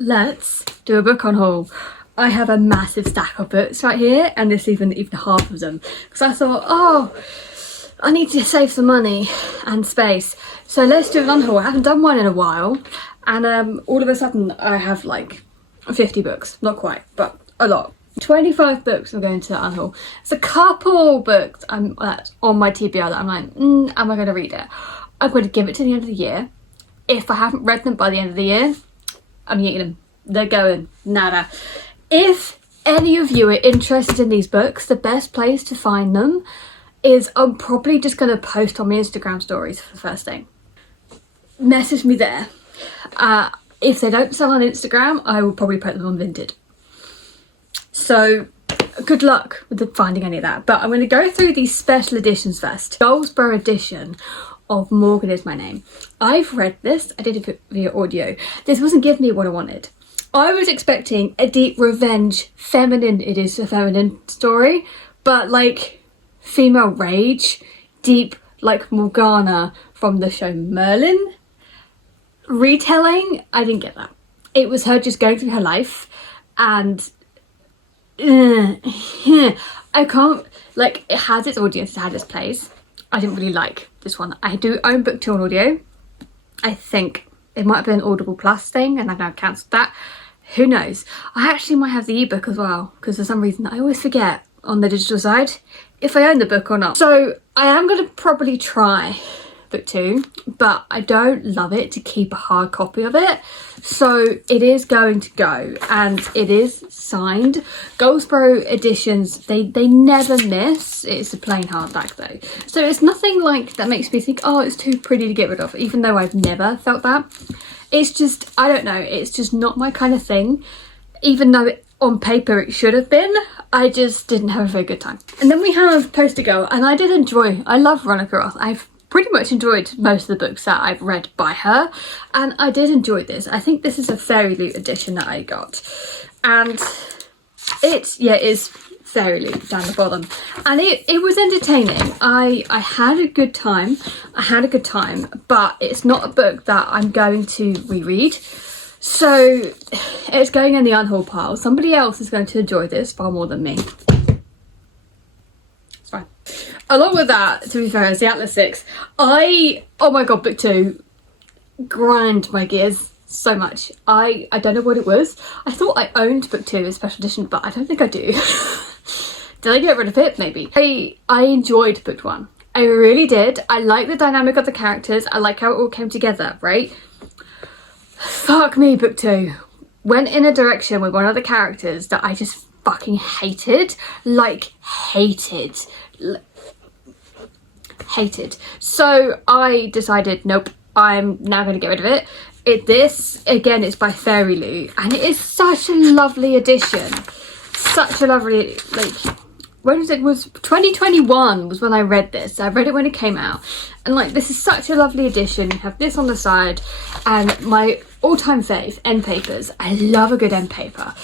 let's do a book on haul. I have a massive stack of books right here, and this even half of them, because I thought, oh, I need to save some money and space, so let's do an unhaul. I haven't done one in a while, and all of a sudden I have like 50 books, not quite, but a lot. 25 books I'm going to unhaul. It's a couple books on my TBR that I'm like, am I going to read it? I'm going to give it to the end of the year. If I haven't read them by the end of the year, I'm eating them. They're going nada. If any of you are interested in these books, the best place to find them is I'm probably just going to post on my Instagram stories for the first thing. Message me there. If they don't sell on Instagram, I will probably put them on Vinted. So good luck with finding any of that. But I'm going to go through these special editions first. Goldsboro edition of Morgan Is My Name. I've read this. I did it via audio. This wasn't giving me what I wanted. I was expecting a deep revenge, feminine, it is a feminine story, but like female rage, deep like Morgana from the show Merlin. Retelling, I didn't get that. It was her just going through her life, and I can't, like, it has its audience, it had its place. I didn't really like this one. I do own book 2 on audio. I think it might have been an Audible Plus thing, and I've now cancelled that. Who knows? I actually might have the ebook as well, because for some reason I always forget on the digital side if I own the book or not. So I am going to probably try book 2, but I don't love it to keep a hard copy of it. So it is going to go, and it is signed. Goldsboro editions, they never miss. It's a plain hardback though. So it's nothing like that makes me think, oh, it's too pretty to get rid of, even though I've never felt that. It's just, I don't know, it's just not my kind of thing. Even though on paper it should have been, I just didn't have a very good time. And then we have Poster Girl, and I did enjoy, I love Veronica Roth. I've pretty much enjoyed most of the books that I've read by her, and I did enjoy this. I think this is a Fairy Loot edition that I got, and it is Fairy Loot down the bottom, and it was entertaining. I had a good time. But it's not a book that I'm going to reread, so it's going in the unhaul pile. Somebody else is going to enjoy this far more than me. It's fine. Along with that, to be fair, is the Atlas 6. Oh my god, book 2 grind my gears so much. I don't know what it was. I thought I owned book 2 as special edition, but I don't think I do. Did I get rid of it? Maybe. I enjoyed book 1. I really did. I like the dynamic of the characters. I like how it all came together, right? Fuck me, book 2 went in a direction with one of the characters that I just fucking hated. Like, hated. So I decided, nope, I'm now going to get rid of it. This, again, is by Fairy Loot, and it is such a lovely edition. Such a lovely, like, when was it? Was 2021 was when I read this. I read it when it came out, and like, this is such a lovely edition. You have this on the side, and my all-time fave, end papers. I love a good end paper,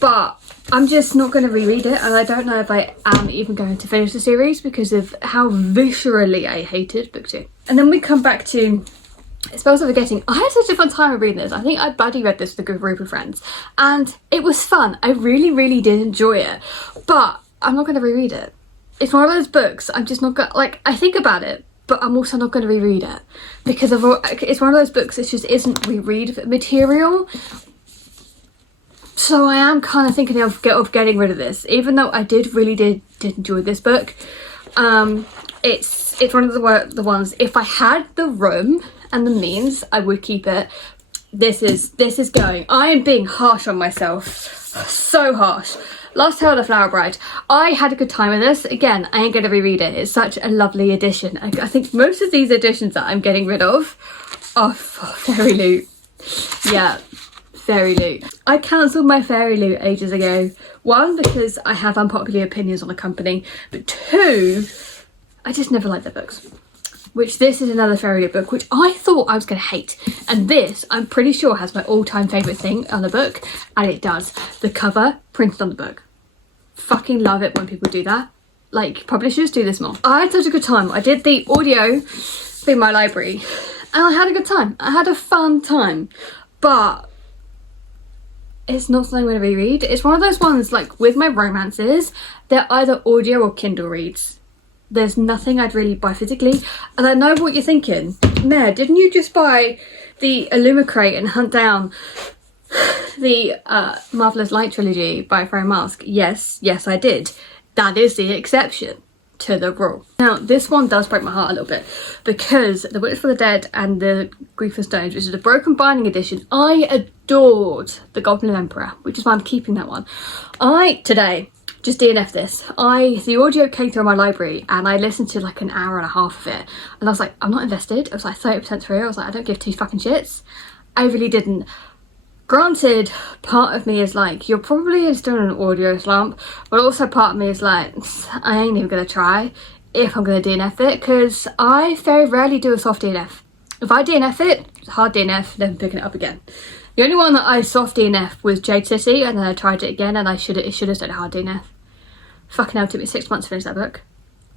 but I'm just not going to reread it, and I don't know if I am even going to finish the series because of how viscerally I hated book 2. And then we come back to Spells of Forgetting. I had such a fun time reading this. I think I buddy read this with a group of friends, and it was fun. I really did enjoy it, but I'm not going to reread it. It's one of those books I'm just not going to, like, I think about it, but I'm also not going to reread it because it's one of those books that just isn't reread material. So I am kind of thinking of getting rid of this, even though I did enjoy this book. It's one of the ones, if I had the room and the means, I would keep it. This is going. I am being harsh on myself, so harsh. Last Tale of the Flower Bride. I had a good time with this. Again, I ain't going to reread it. It's such a lovely edition. I think most of these editions that I'm getting rid of are Fairy Loot. Yeah, Fairy Loot. I cancelled my Fairy Loot ages ago. 1, because I have unpopular opinions on the company, but 2, I just never liked their books. Which this is another Fairy Loot book, which I thought I was going to hate. And this, I'm pretty sure, has my all-time favourite thing on the book, and it does. The cover printed on the book. Fucking love it when people do that. Like, publishers do this more. I had such a good time. I did the audio through my library, and I had a good time. I had a fun time, but it's not something I'm going to reread. It's one of those ones, like with my romances, they're either audio or Kindle reads. There's nothing I'd really buy physically. And I know what you're thinking. Mair, didn't you just buy the Illumicrate and hunt down the Marvelous Light trilogy by Freya Marske? Yes, I did. That is the exception to the rule. Now, this one does break my heart a little bit because The Witness for the Dead and The Grief of Stones, which is a broken binding edition, I adored The Goblin Emperor, which is why I'm keeping that one. Today, just DNF this. The audio came through my library and I listened to like an hour and a half of it. And I was like, I'm not invested. It was like 30% through. I was like, I don't give two fucking shits. I really didn't. Granted, part of me is like, you're probably still in an audio slump, but also part of me is like, I ain't even gonna try if I'm gonna DNF it, because I very rarely do a soft DNF. If I DNF it, it's a hard DNF, never picking it up again. The only one that I soft DNF was Jade City, and then I tried it again, and it should have said a hard DNF. Fucking hell, it took me 6 months to finish that book.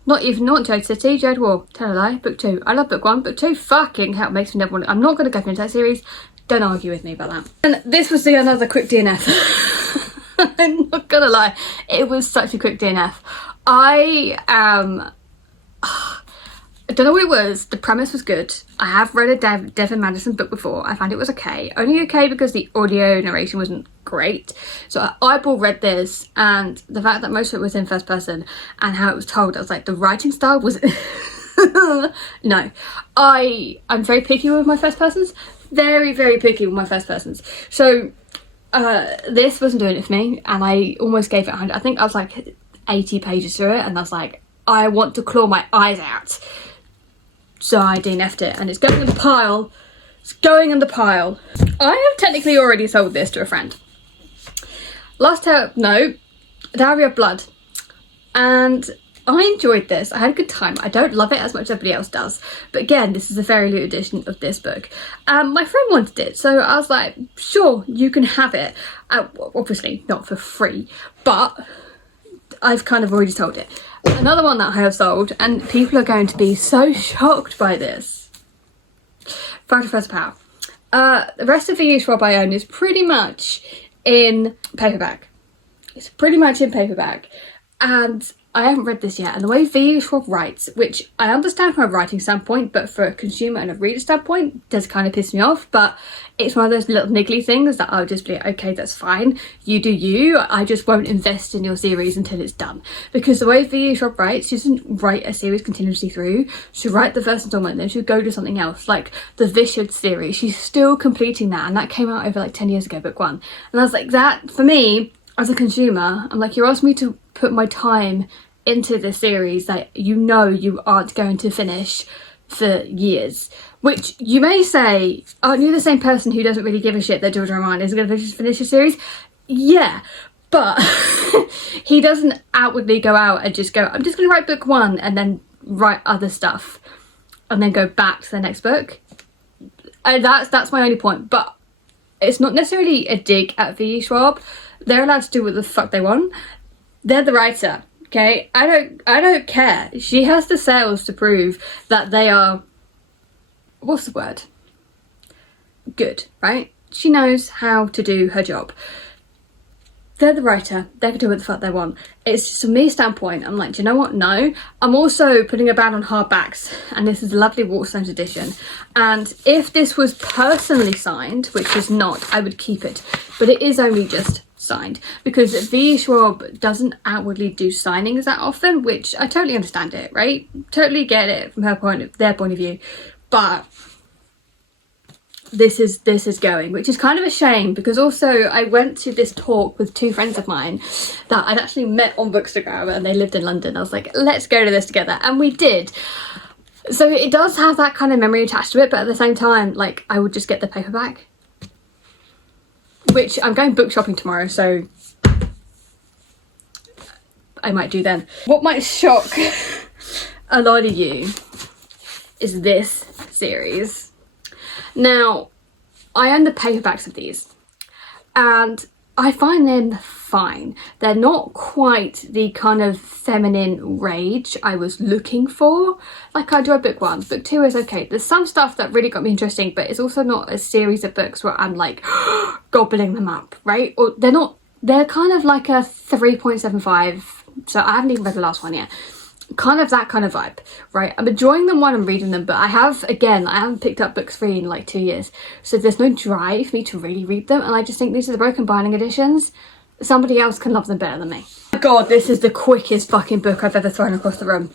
Not Jade City, Jade War, tell a lie, book 2. I love book 1, book 2, fucking hell, makes me never want to. I'm not gonna go into that series. Don't argue with me about that. And this was another quick DNF. I'm not gonna lie, it was such a quick DNF. I don't know what it was. The premise was good. I have read a Devin Madison book before. I found it was okay. Only okay because the audio narration wasn't great. So I eyeball read this, and the fact that most of it was in first person and how it was told, I was like, the writing style was no. I'm very picky with my first persons. Very, very picky with my first persons. So this wasn't doing it for me, and I almost gave it 100. I think I was like 80 pages through it, and I was like, I want to claw my eyes out. So I DNF'd it, and it's going in the pile. It's going in the pile. I have technically already sold this to a friend. Diary of Blood. And I enjoyed this. I had a good time. I don't love it as much as everybody else does. But again, this is a very limited edition of this book. My friend wanted it, so I was like, sure, you can have it. Obviously, not for free, but I've kind of already sold it. Another one that I have sold, and people are going to be so shocked by this. Fractal First Power. The rest of the Schwab I own is pretty much in paperback. It's pretty much in paperback. And I haven't read this yet, and the way V. Schwab writes, which I understand from a writing standpoint, but for a consumer and a reader standpoint, does kind of piss me off. But it's one of those little niggly things that I'll just be like, okay, that's fine. You do you. I just won't invest in your series until it's done. Because the way V. Schwab writes, she doesn't write a series continuously through. She'll write the first installment, then she'll go to something else. Like the Vishad series, she's still completing that, and that came out over like 10 years ago, book 1. And I was like, that, for me, as a consumer, I'm like, you're asking me to put my time into this series that you aren't going to finish for years. Which you may say, aren't you the same person who doesn't really give a shit that George R. R. Martin isn't going to finish a series? Yeah, but he doesn't outwardly go out and just go, I'm just going to write book 1 and then write other stuff and then go back to the next book. And that's my only point. But it's not necessarily a dig at V. Schwab. They're allowed to do what the fuck they want. They're the writer, okay? I don't care. She has the sales to prove that they are, what's the word? Good, right? She knows how to do her job. They're the writer. They can do what the fuck they want. It's just from me standpoint, I'm like, do you know what? No. I'm also putting a ban on hardbacks, and this is a lovely Waterstones edition. And if this was personally signed, which is not, I would keep it. But it is only just signed, because V. Schwab doesn't outwardly do signings that often, which I totally understand it, right? Totally get it from their point of view. But this is going, which is kind of a shame, because also I went to this talk with 2 friends of mine that I'd actually met on Bookstagram, and they lived in London. I was like, let's go to this together, and we did. So it does have that kind of memory attached to it, but at the same time, like, I would just get the paperback, which I'm going book shopping tomorrow, so I might do then. What might shock a lot of you is this series. Now, I own the paperbacks of these, and I find them fine. They're not quite the kind of feminine rage I was looking for. Like, I enjoyed book 1. Book 2 is okay. There's some stuff that really got me interesting, but it's also not a series of books where I'm like gobbling them up, right? Or they're not, they're kind of like a 3.75. So I haven't even read the last one yet. Kind of that kind of vibe, right? I'm enjoying them while I'm reading them, but I haven't picked up books 3 in like 2 years, so there's no drive for me to really read them, and I just think these are the broken binding editions. Somebody else can love them better than me. God, this is the quickest fucking book I've ever thrown across the room.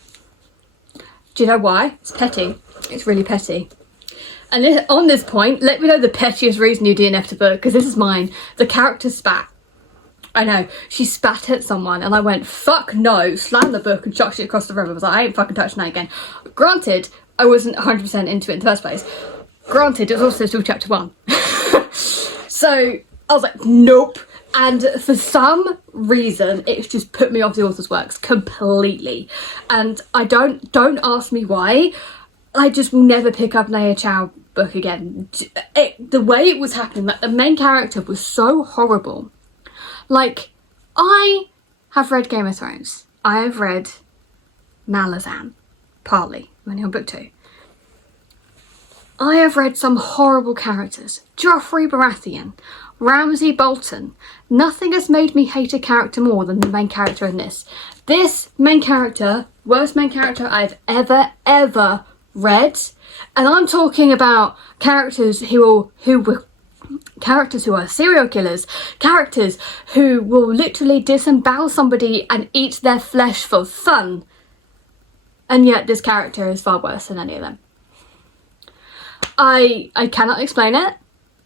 Do you know why? It's petty. It's really petty. And on this point, let me know the pettiest reason you DNF'd a book, because this is mine. The character spat. I know, she spat at someone and I went, fuck no, slammed the book and chucked it across the room. I was like, I ain't fucking touching that again. Granted, I wasn't 100% into it in the first place. Granted, it was also still chapter 1. So I was like, nope. And for some reason, it's just put me off the author's works completely. And I don't ask me why. I just will never pick up Naya Chow book again. The way it was happening, like the main character was so horrible. Like, I have read Game of Thrones. I have read Malazan, partly, I'm only on book 2. I have read some horrible characters. Joffrey Baratheon, Ramsay Bolton. Nothing has made me hate a character more than the main character in this. This main character, worst main character I've ever read. And I'm talking about characters who are serial killers, characters who will literally disembowel somebody and eat their flesh for fun, and yet this character is far worse than any of them. I cannot explain it.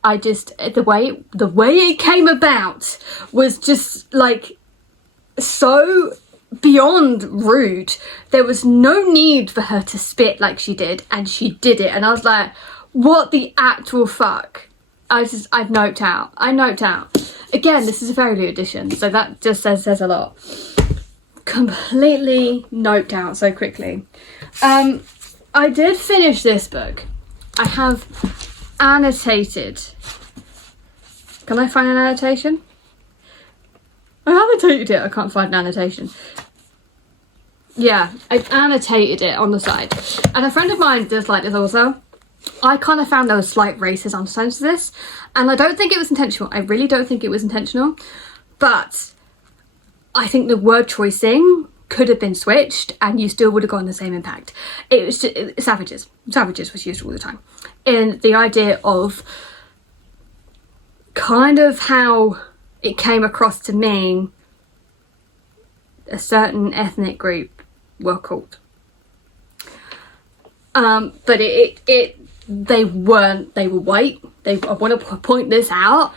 I just, the way it came about was just like so beyond rude. There was no need for her to spit like she did, and she did it, and I was like, what the actual fuck? I've noped out. I noped out. Again, this is a very new edition, so that just says a lot. Completely noped out so quickly. I did finish this book. I have annotated. Can I find an annotation? I annotated it. I can't find an annotation. Yeah, I've annotated it on the side. And a friend of mine does like this also. I kind of found there was slight racist undertones to this, and I don't think it was intentional. I really don't think it was intentional, but I think the word choicing could have been switched and you still would have gotten the same impact. It was just, savages. Savages was used all the time. In the idea of kind of how it came across to me a certain ethnic group were called. But they weren't, they were white. I want to point this out.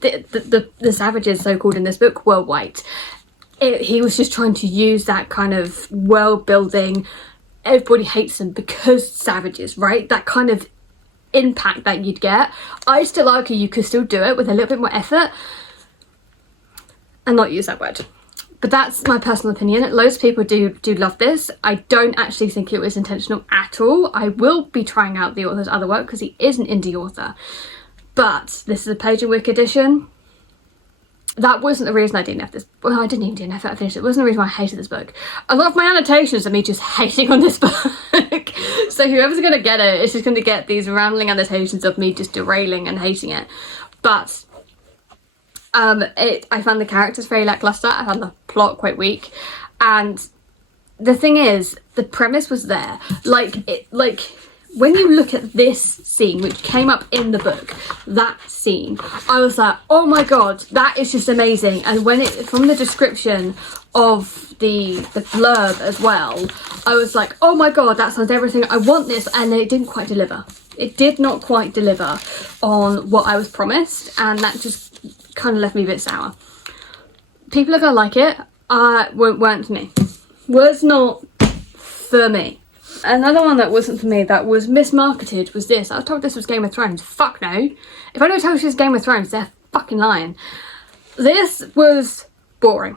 The savages, so-called in this book, were white. He was just trying to use that kind of world building, everybody hates them because savages, right? That kind of impact that you'd get. I still argue you could still do it with a little bit more effort and not use that word. But that's my personal opinion. Loads of people do love this. I don't actually think it was intentional at all. I will be trying out the author's other work because he is an indie author. But this is a Page and Wick edition. That wasn't the reason I DNF'd this. Well, I didn't even DNF it, I finished it. It wasn't the reason why I hated this book. A lot of my annotations are me just hating on this book. So whoever's going to get it is just going to get these rambling annotations of me just derailing and hating it. But I found the characters very lackluster. I found the plot quite weak, and the thing is, the premise was there. Like when you look at this scene, which came up in the book, that scene, I was like, oh my god, that is just amazing. And when from the description of the blurb as well, I was like, oh my god, that sounds everything. I want this, and it didn't quite deliver. It did not quite deliver on what I was promised, and that just kind of left me a bit sour. People are gonna like it. Weren't for me. Was not for me. Another one that wasn't for me, that was mismarketed, was this. I was told this was Game of Thrones. Fuck no. If anyone tells you it's Game of Thrones, they're fucking lying. This was boring.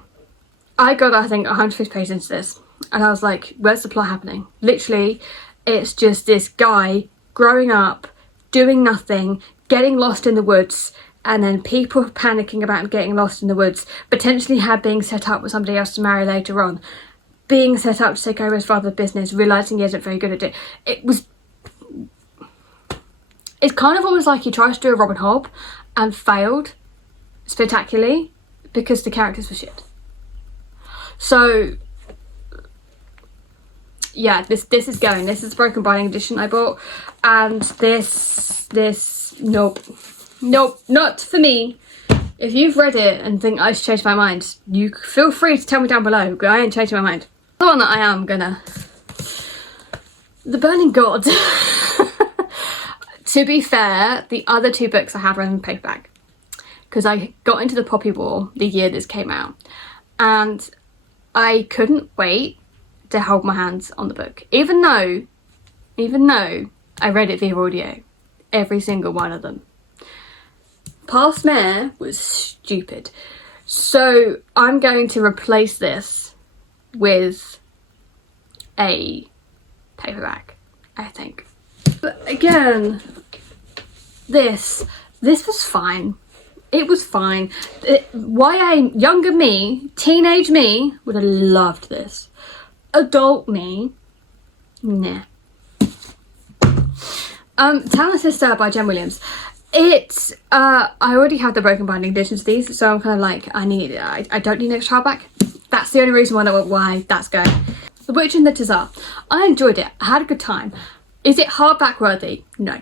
I got, I think, 150 pages into this, and I was like, where's the plot happening? Literally, it's just this guy growing up, doing nothing, getting lost in the woods, and then people panicking about getting lost in the woods, potentially being set up with somebody else to marry later on, being set up to take over his father's business, realising he isn't very good at it. It's kind of almost like he tries to do a Robin Hobb and failed spectacularly because the characters were shit. So yeah, this is going. This is the Broken Binding edition I bought, and this nope, not for me. If you've read it and think I should change my mind, you feel free to tell me down below, because I ain't changing my mind. The one that I am gonna... The Burning God. To be fair, the other two books I have read in paperback, because I got into the Poppy War the year this came out, and I couldn't wait to hold my hands on the book, even though I read it via audio, every single one of them. Past Mair was stupid, so I'm going to replace this with a paperback, I think. But again, this was fine. It was fine. YA, younger me, teenage me would have loved this. Adult me, nah. Talent Sister by Jen Williams. It's I already have the Broken Binding editions of these, so I'm kind of like, I don't need an extra hardback. That's the only reason why that's going. The Witch and the Tazar. I enjoyed it. I had a good time. Is it hardback worthy? No.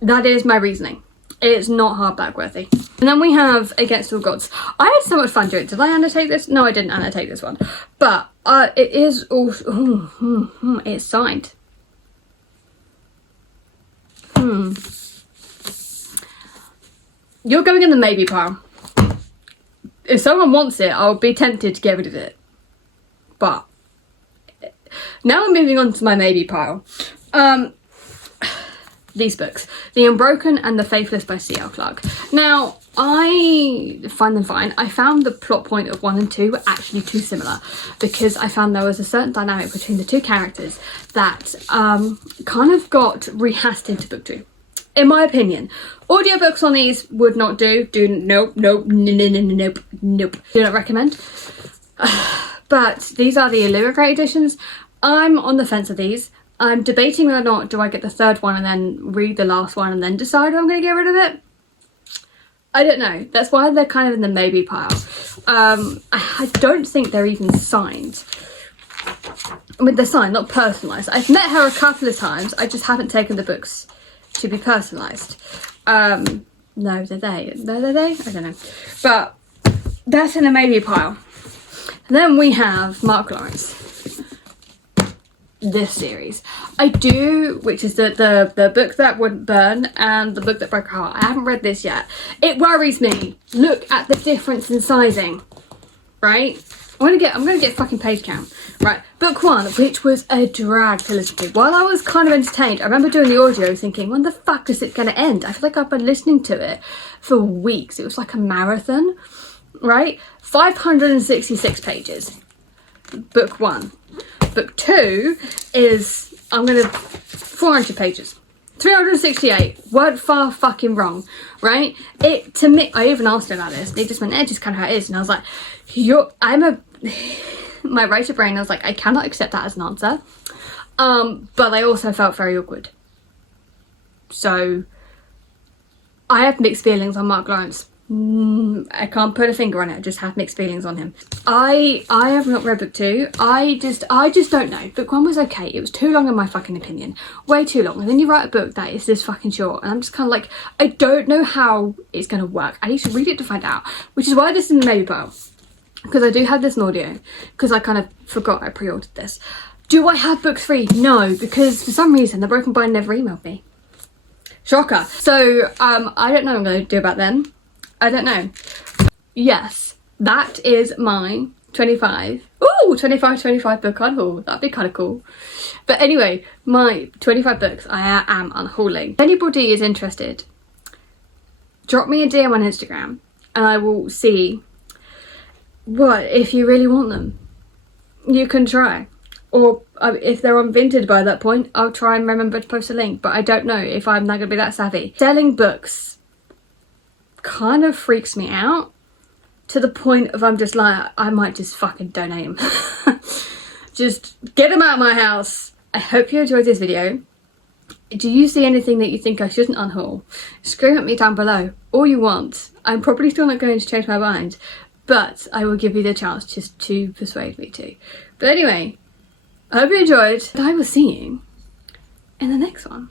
That is my reasoning. It's not hardback worthy. And then we have Against All Gods. I had so much fun doing it. Did I annotate this? No, I didn't annotate this one. But it is also... it's signed. You're going in the maybe pile. If someone wants it, I'll be tempted to get rid of it. But now I'm moving on to my maybe pile. These books, The Unbroken and The Faithless by C.L. Clarke. Now, I find them fine. I found the plot point of 1 and 2 were actually too similar, because I found there was a certain dynamic between the two characters that kind of got rehashed into book 2. In my opinion, audiobooks on these would not do. Nope. Do not recommend. But these are the Illuminate editions. I'm on the fence of these. I'm debating whether or not do I get the third one and then read the last one and then decide I'm going to get rid of it. I don't know. That's why they're kind of in the maybe pile. I don't think they're even signed. I mean, they're signed, not personalised. I've met her a couple of times. I just haven't taken the books to be personalised. No, they're they. They're they? I don't know. But that's in the maybe pile. And then we have Mark Lawrence. This series I do, which is the book that wouldn't burn and the book that broke her heart. I haven't read this yet. It worries me. Look at the difference in sizing, right? I'm gonna get fucking page count. Right, book 1, which was a drag to listen to. While I was kind of entertained, I remember doing the audio thinking, when the fuck is it gonna end? I feel like I've been listening to it for weeks. It was like a marathon, right? 566 pages. Book 1. Book 2 is, 400 pages. 368, weren't far fucking wrong, right? It, to me, I even asked her about this. They just went, just kind of how it is. And I was like, my writer brain, I was like, I cannot accept that as an answer. But I also felt very awkward. So, I have mixed feelings on Mark Lawrence. I can't put a finger on it. I just have mixed feelings on him. I have not read book 2. I just don't know. Book 1 was okay. It was too long in my fucking opinion. Way too long. And then you write a book that is this fucking short. And I'm just kind of like, I don't know how it's going to work. I need to read it to find out. Which is why this is in the maybe pile. Because I do have this in audio. Because I kind of forgot I pre-ordered this. Do I have book 3? No. Because for some reason, the Broken Bind never emailed me. Shocker. So, I don't know what I'm going to do about them. I don't know. Yes, that is my 25 book unhaul. That'd be kind of cool. But anyway, my 25 books I am unhauling. If anybody is interested, drop me a DM on Instagram and I will see what if you really want them. You can try. Or if they're on Vinted by that point, I'll try and remember to post a link. But I don't know if I'm not going to be that savvy. Selling books kind of freaks me out to the point of I'm just like, I might just fucking donate them. Just get them out of my house. I hope you enjoyed this video. Do you see anything that you think I shouldn't unhaul? Scream at me down below all you want. I'm probably still not going to change my mind, but I will give you the chance just to persuade me to. But anyway, I hope you enjoyed, and I will see you in the next one.